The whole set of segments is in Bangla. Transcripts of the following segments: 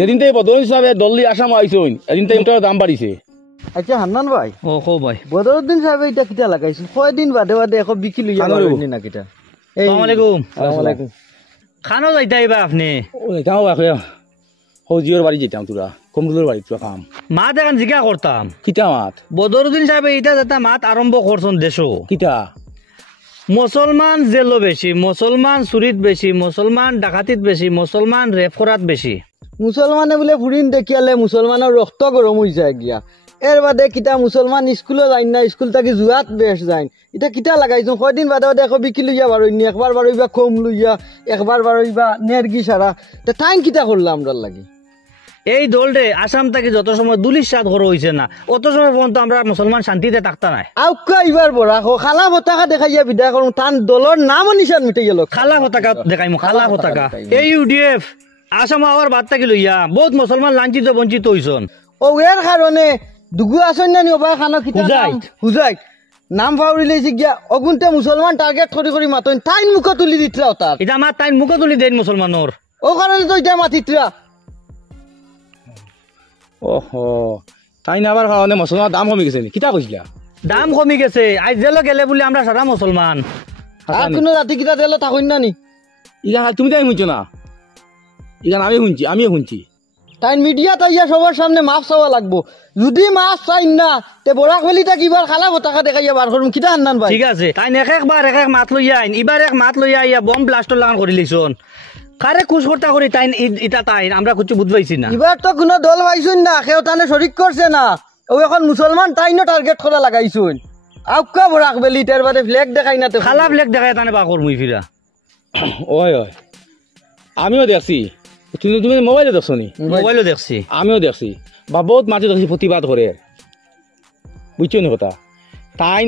যেদিন থেকে বদরুদ্দিন সাহেবের দল্লি আসাম আইসইন এদিন থেকে ইটার দাম বাড়িছে। আচ্ছা হান্নান ভাই, ও কো ভাই, বদরুদ্দিন সাহেব এটা কিটা লাগাইছিল কয়দিন বাদে বাদে এখন বিকি লইয়া পারবেন না কিটা? আসসালামু আলাইকুম। আসসালামু আলাইকুম। খানো যাইতে আইবা আপনি? যাও এখন হজিওর বাড়ি যেতাম, তোরা কমরুলের বাড়ি তোরা কাম মাত এখন জিজ্ঞা করতাম, কিতা মাত বদরুদ্দিন সাহেব এটা যেটা মাত আরম্ভ করছেন দেশও, কিতা মুসলমান জেলো বেশি, মুসলমান চুরিত বেশি, মুসলমান ডাকাতিত বেশি, মুসলমান রেপ করাত বেশি। মুসলমানে বোলে ফুরিন দেখিয়ালে মুসলমানের রক্ত গরম হয়ে যায় গিয়া। এর বাদে কিতা মুসলমান স্কুলে যাই না, স্কুল থাকি জুয়াত বেশ যায়। এটা কিতা লাগাইছো কয়দিন বাদে বাদে এখন বিকি লইয়া বারোইনি, একবার বারোইবা কম লইয়া, একবার বারোইবা নেরগি সারা। টাইম কিতা করলাম আমরা লাগি? এই দলটে আসাম থেকে যত সময় দুলিশ সাত ঘর হয়েছে না, অত সময় পর্যন্ত আমরা মুসলমান শান্তিতে থাকতা নাই। আউকা এবার বড়া খালা পতাকা দেখাইয়া বিদায় করুন, টান দলের নাম নিশান মিটে গেল। খালা পতাকা দেখাইমু, খালা পতাকা। এই ইউডিএফ আসাম আওয়ার বাদ থাকি লইয়া বহুত মুসলমান লাঞ্ছিত বঞ্চিত হইছন। ও এর কারণে দুগু আসন জানি ওবা খানো কিতা হুজাই নাম ফাউরি লেছি গিয়া অগুনতে মুসলমান টার্গেট করি করি মাতন টাইম মুখ তুলি দিতরা তার। এটা আমার টাইম মুখ তুলি দেন মুসলমানর, ও কারণে তো এটা মাতিতরা। ওহো তাই না আবার কারণে মুসলমান দাম কমে গেছে নি? কিতা কইছিলা? দাম কমি গেছে, আজ জেলে গেলে বলে আমরা সারা মুসলমান। আর কোনো জাতি কিতা দিল থাকুন না নি? ইগা তুমি তাই শুনছো না? ইগা আমিও শুনছি। তাই মিডিয়া তাইয়া সবার সামনে মাফ চাওয়া লাগবো। যদি মাফ চাই না তে বরাক ভেলিটা কিবার খালা পতাকা দেখাইয়া বার করুন কিতা হান্নান ভাই? ঠিক আছে, তাই এক এক মাত লইয়া আইন, এবার এক মাত লইয়া আইয়া বম ব্লাস্ট লাগান করে লিছন। কারে কুশ করতা করি তাই ইটা তাই আমরা কিছু বুঝবাইছি না। এবার তো কোনো দল পাইছুন না, কেউ তানে শরিক করছে না। ও এখন মুসলমান তাইনো টার্গেট করা লাগাইছুন। আউকা বরাক ভেলি তার বাদে ফ্ল্যাগ দেখাই না তো খালা ফ্লেক দেখায় তানে বা করমুই ফিরা। ওই ওই আমিও দেখছি, তুমি মোবাইলে দেখছো নি? মোবাইলও দেখছি, আমিও দেখছি। বা বহুত মাটি দেখছি প্রতিবাদ করে, বুঝছো নি কথা? তাই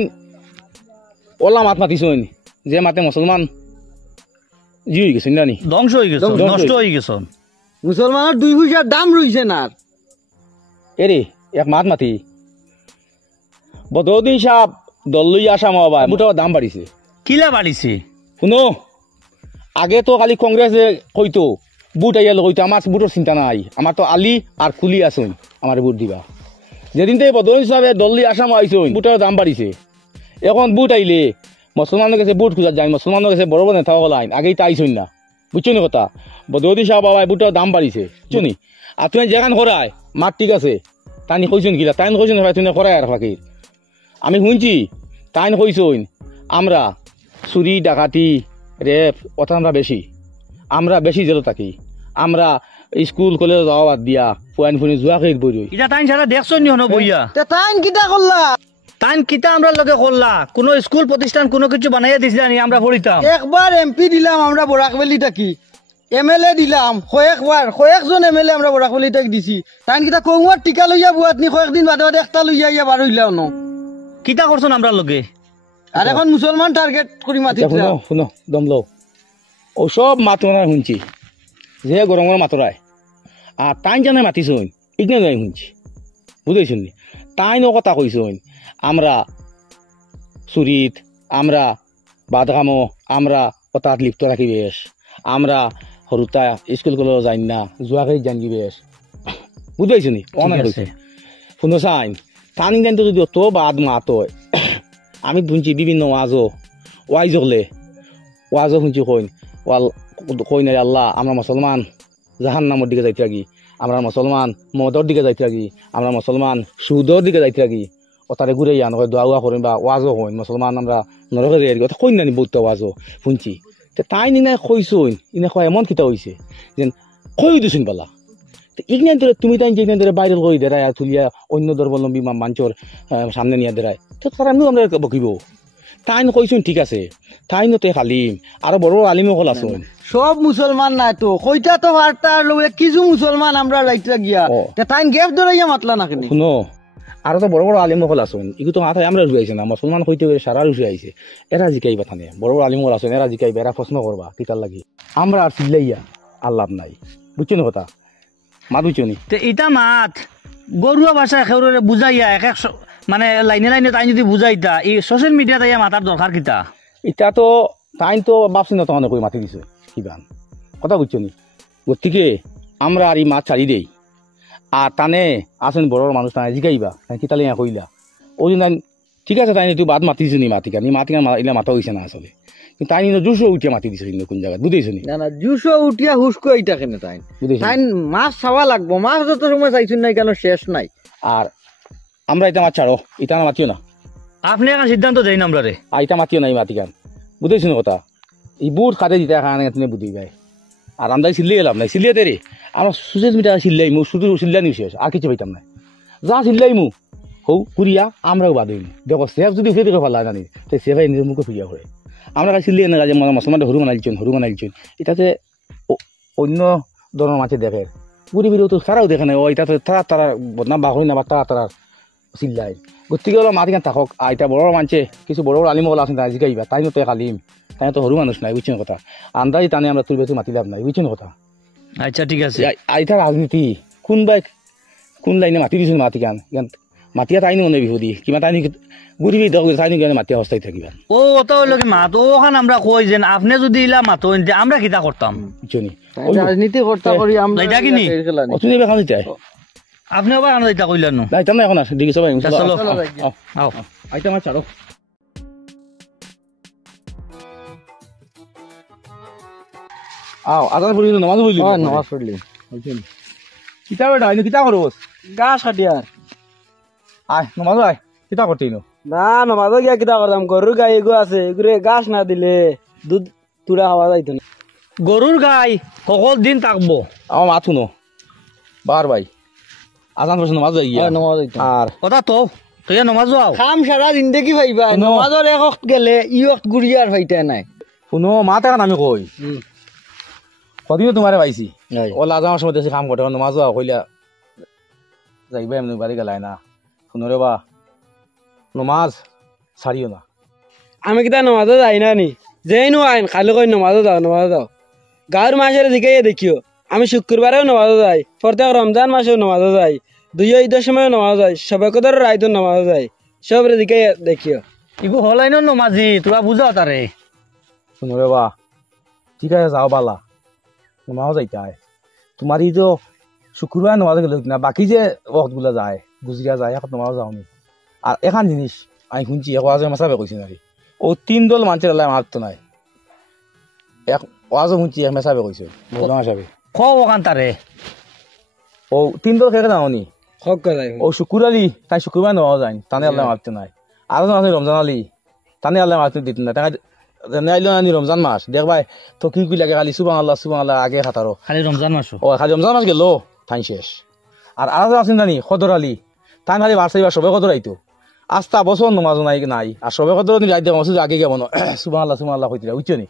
ওলা মাত মাতিছুন যে মাতে মুসলমান জি হয়ে গেছে না নি, ধ্বংস হয়ে গেছে, নষ্ট হয়ে গেছে। মুসলমানের 2 পয়সার দাম রইছে না। এরে এক মাত মাতি বদরুদ্দিন সাহেব দল লই আসাম আবার মোটা দাম বাড়িছে। কিলা বাড়িছে শুনো, আগে তো খালি কংগ্রেসে কইতো বুট আইয়া কইতো, আমার বুটের চিন্তা নাই, আমার তো আলি আর কুলি আসুন আমার বুট দিবা। যেদিন থেকে বদরুদ্দিন সাহেব দল লই আসাম আইসুন বুটের দাম বাড়িছে। এখন বুট আইলে মুসলমানের কাছে বুট খুঁজা যায়, মুসলমানের কাছে বড় বড় নেতা লাইন আগেই তো আইসুন না, বুঝছো নি কথা? বদরুদ্দিন সাহেব বাবা বুটের দাম বাড়িছে, বুঝছো নি? আর তুমি যেখান করায় মাত ঠিক আছে, তাই কইসুন কিলা তাই কইসুন ভাই তুমি করাই আর ফাঁকির। আমি শুনছি তাই কইসুন আমরা চুরি ডাকাতি রেপ কথা আমরা বেশি জেল থাকি, আমরা স্কুল কলেজ যাওয়া বাদ দিয়া ফুয়ান ফুনি জুয়া খেয়ে বই। এটা তাই সারা দেখছো নি হনো বইয়া? তাই কিতা করলা? তাই কিতা আমরা লগে করলা? কোন স্কুল প্রতিষ্ঠান কোনো কিছু বানাইয়া দিছিলা নি? আমরা পড়িতাম। একবার এমপি দিলাম আমরা বরাকবেলি থাকি, এমএলএ দিলাম কয়েকজন এমএলএ আমরা বরাকবেলি থাকি দিছি। তাই কিতা কৌয়ার টিকা লইয়া বুয়াত নি কয়েকদিন বাদে বাদে একটা লইয়া ইয়া বার হইলাও ন। কিতা করছেন আমরা লগে? আর এখন মুসলমান টার্গেট করি মাতি। শুনো দম লো, ও সব মাতরা শুনছি যে গরম গরম মাতরায়। আর তাই জানে মাতিছুন ইগনে যাই শুনছি, বুঝেছুন নি? তাই ন কথা কইছুন আমরা চুরিত, আমরা বাদগামো, আমরা কথাত লিপ্ত রাখি বেশ, আমরা সৰুতা স্কুল কলেজ যাই না জুয়া খেয়ে জানি বেশ, বুঝাইছো নি? অনেক শুনো চাইন টানি টাইনটো যদি অত বাদ মাত হয়। আমি শুনছি বিভিন্ন ওয়াইজ হলে শুনছি কইন আল্লাহ আমরা মুসলমান জাহান নামের দিকে যাইতে লাগি, আমরা মুসলমান মদর দিকে যাইতে লাগি, আমরা মুসলমান সুদর দিকে যাইতে লাগি। ওটারে ঘুরে আন দোয়া করেন বা ওয়াজও হইন মুসলমান আমরা নরকে যাই কথা কইন নানি বহুত ওয়াজও শুনছি। তাই নিনা কইসুন ইনা কয় এমন কিতা হয়েছে যেন কই দিছুন বলা। ইগনান ধরে তুমি তাই যেখান ধরে বাইরে করে দেয় আর তুলিয়া অন্য ধর্মাবলম্বী মাঞ্চর সামনে নিয়ে দেয়, তো তারা আমিও আমরা বকিব। তাই কইসুন ঠিক আছে, তাই নতে খালিম আরো বড় বড় আলিমও হল আসুন। সব মুসলমান নাই তো কইটা তো বার্তার লোক কিছু মুসলমান আমরা লাইটরা গিয়া তাই গেফ ধরাইয়া মাতলা না কেন? শুনো আরো তো বড় বড় আলিম হল আসুন, এগুলো তো মাথায় আমরা রুয়াইছে না, মুসলমান হইতে সারা রুষে আইছে। এরা জিকাই কথা নেই, বড় বড় আলিম হল আসুন, এরা জিকাইবে, এরা প্রশ্ন করবা কিতার লাগি। আমরা আর চিল্লাইয়া আল্লাহ নাই, বুঝছো না কথা? মাত বুঝছো নি? ইটা মাত গরুয়া ভাষায় খেউরে বুঝাইয়া এক এক মানে লাইনে লাইনে তাই যদি বুঝাইতা এই সোশ্যাল মিডিয়া তাই মাতার দরকার কিতা? এটা তো তাই তো ভাবছি না তখন কই মাতি দিছে কিবান কথা, বুঝছো নি? গতিকে আমরা আর এই মাছ ছাড়ি দেই আর টানে আসেন বড় মানুষ টানে জিগাইবা কি তাহলে কইলা ওই জন্য ঠিক আছে তাই তুই বাদ মাতিছো নি মাতিকান ইলা মাথা হইছে না আসলে কিন্তু তাই জুসো উঠিয়া মাতি দিছো কিন্তু কোন জায়গায় বুঝেছো নি না না জুসো উঠিয়া হুসকো এইটা কেন তাই তাই মাছ চাওয়া লাগবো মাছ যত সময় চাইছুন নাই কেন শেষ নাই আর আমরা এটা মাছ ছাড়ো এটা না মাতিও না আপনি এখন সিদ্ধান্ত দেই না আমরা রে আর এটা মাতিও না এই মাতিকান বুঝেছো না কথা এই বুট খাতে দিতে খানে তুমি বুঝি ভাই আর আমরা সিল্লি এলাম নাই সিল্লিয়ে দেরি আমার সুচেস মিটা সিল্লাই মু শুধু সিল্লা নিউ শেষ আর কিছু পাইতাম না যা সিল্লাই মু হৌ কুড়িয়া আমরাও বাদ হইনি দেখো সেফ যদি উঠে দেখে ভালো জানি তাই সেফাই নিজের মুখে ফুরিয়া করে আমরা কাছে সিল্লি এনে যে মশলাটা হরু বানাইছেন এটাতে অন্য ধরনের মাছে দেখে বুড়ি বিড়ি তো তারাও দেখে না ও এটা তো তারা বদনাম বাঘ হই না বা তারা চিল্লাই গতিকে অলপ মাতিকান থাকক এটা বড় মানছে কিছু বড় বড় আলিম বলা আছে তাই জিকাইবা তাই তো কালিম তাই তো হরু মানুষ নাই বুঝছেন কথা আন্দাজি টানে আমরা তুলবে মাতি লাভ নাই বুঝছেন কথা আচ্ছা ঠিক আছে আইতা রাজনীতি কোন লাইনে মাতি দিছিল মাতিকান মাতিয়া তাই মনে বিহুদি কিবা তাই ঘুরিবি তাই কেন মাতিয়া অবস্থায় থাকিবা ও অত লগে মাত ওখান আমরা কই যেন আপনি যদি ইলা মাতো আমরা কিতা করতাম বুঝছনি রাজনীতি কর্তা করি আমরা লাইটা কিনি অতুনি বেখান দিতাই আপনি আবার আনো এটা কইলান না লাইটা না এখন আছে দিকে সবাই চলো আও আইতা মাছ ছাড়ো আও আদান পড়ি নামাজ পড়লি নামাজ পড়লি কিতা বেটা আইনো কিতা করস গাছ কাটিয়ার আয় নামাজ আয় কিতা করতিনো না নামাজ গিয়া কিতা করতাম গরুর গাই এগো আছে এগুলো গাছ না দিলে দুধ তুড়া খাওয়া যাইতো না গরুর গাই সকল দিন থাকবো আমার মাথু নো বার ভাই আজান পড়ছে নামাজ যাই গিয়া নামাজ যাইতো আর কথা তো তুই নামাজ যাও কাম সারা জিন্দগি ভাইবা নামাজের এক ওয়াক্ত গেলে ই ওয়াক্ত গুড়িয়ার ভাইটা নাই শুনো মা টাকা নামে কই কদিনও তোমারে পাইছি ওলা যাওয়ার সময় দেশে কাম করতে নামাজ যাওয়া কইলা যাইবা এমনি বাড়ি গেলাই না শুনো রে বা নমাজ ছাড়িও না আমি কিতা নামাজও যাই না নি যেই নো আইন খালি কই নামাজও যাও গাঁর মাসের দিকে দেখিও আমি শুক্রবারেও নামাজও যাই প্রত্যেক রমজান মাসেও নামাজও যাই দুই ঈদের সময়ও নামাজ যাই সবাই কদর রাইতো নামাজও যাই সবের দিকে দেখিও ইগো হলাই ন নমাজি তোরা বুঝাও তারে শুনো রে বা ঠিক আছে যাও বালা নামাজ যাইতাই তোমার এই তো শুক্রবার নামাজ গেল না বাকি যে ওয়াক্ত গুলা যায় গুজরিয়া যায় এখন নামাজ যাওনি আর এখান জিনিস আমি শুনছি এক ওয়াজের মাসাবে কইছি নাকি ও 3 দল মানুষের আল্লাহ মারতো নাই এক ওয়াজও শুনছি এক মেসাবে কইছে বড় মাসাবে খো ওখান তারে ও 3 দল খেয়ে যাওনি হক কথা ও শুক্র আলী তাই শুক্রবার নামাজ যায় তানে আল্লাহ মারতো নাই আর আছে রমজান আলী তানে আল্লাহ মারতে দিত না তাই আইলো না রমজান মাস দেখবাই তো কি লাগে খালি সুবান আল্লাহ আগে খাতারো খালি রমজান মাস ও খালি রমজান মাস গেল তাই শেষ আর আলাদা আছেন জানি খদর আলী তাই খালি বার্সাইবার সবে খদর আইতো আস্তা বছর নমাজ নাই আর সবে খদর রাইতে আগে কেমন সুবান আল্লাহ কইতে বুঝছো নি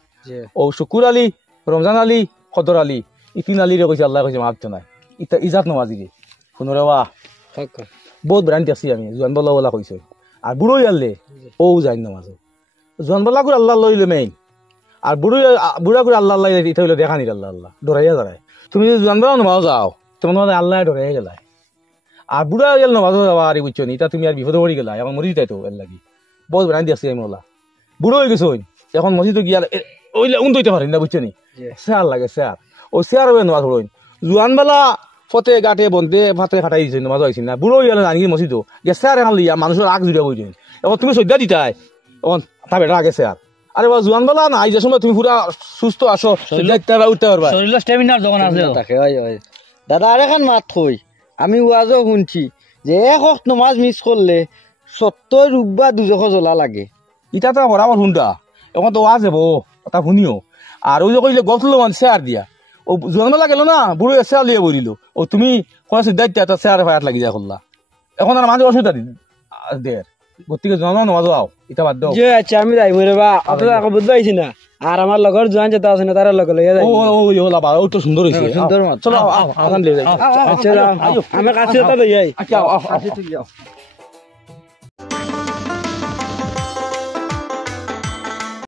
ও শুকুর আলী রমজান আলী খদর আলী ই 3 আলীরে কইছে আল্লাহ কইছে মারতো নাই ইটা ইজাত নমাজি রে শুনো রে বা বহুত ব্রান্ড আছি আমি জোয়ান বলা কইছে আর বুড়ো আনলে ও যাই নমাজ জোয়ান বলা করে আল্লাহ লইলে মেইন আর বুড়া করে আল্লাহ এটা হইলো দেখা নিল আল্লাহ ডরাইয়া দাঁড়ায় তুমি যদি জোয়ান বলা নমাজ যাও তোমার আল্লাহ ডরাইয়া গেলায় আর বুড়া গেল নমাজ যাওয়া আর বুঝছো নি তা তুমি আর বিপদে পড়ি গেলা এখন মরি যাই তো এর লাগি বহুত ব্রান্ড আছি আমি ওলা বুড়ো হয়ে গেছো এখন মসজিদে গিয়া ওইলে উন দইতে পারেন না বুঝছো নি শেয়ার লাগে শেয়ার ও শেয়ার হবে নমাজ পড়ো জোয়ান বেলা ফতে গাটে বন্ধে ফাতে খাটাই দিছে নমাজ হয়েছে না বুড়ো গেলে নানি মসজিদও গিয়া শেয়ার এখন লিয়া মানুষের আগ জুড়ে বই এখন তুমি শ্রদ্ধা দিতাই এখন তা বেটা আগে শেয়ার আরে বা জোয়ান বেলা না যে সময় তুমি পুরা সুস্থ আসো উঠতে পারবা শরীরের স্টেমিনার যখন আছে দাদা আর এখন মাত কই আমি ওয়াজও শুনছি যে এক ওয়াক্ত নামাজ মিস করলে 70 রূপা দুজখ জ্বলা লাগে ইটা তো বরাবর শুনটা এখন তো ওয়াজ যাবো তা শুনিও আর ওই যে কইলে গফলো মান শেয়ার দিয়া ও জোয়ান বেলা গেল না বুড়ো শেয়ার লিয়ে বলিল ও তুমি কোন সিদ্ধান্ত একটা শেয়ার ফায়ার লাগি যায় করলা এখন আর মাঝে অসুবিধা দের গতিকে জোয়ান নামাজ আও এটা বাদ দাও যে আচ্ছা আমি যাই মরে বা আপনারা আকৌ বুঝতে পাইছি না আর আমার লগর জোয়ান যেটা আছে না তারা লগে লইয়া যাই ও ইওলা বা ও তো সুন্দর হইছে সুন্দর মাত চলো আসান লিয়ে যাই আচ্ছা আমি কাছে তো লই যাই আচ্ছা আও আসি তুই যাও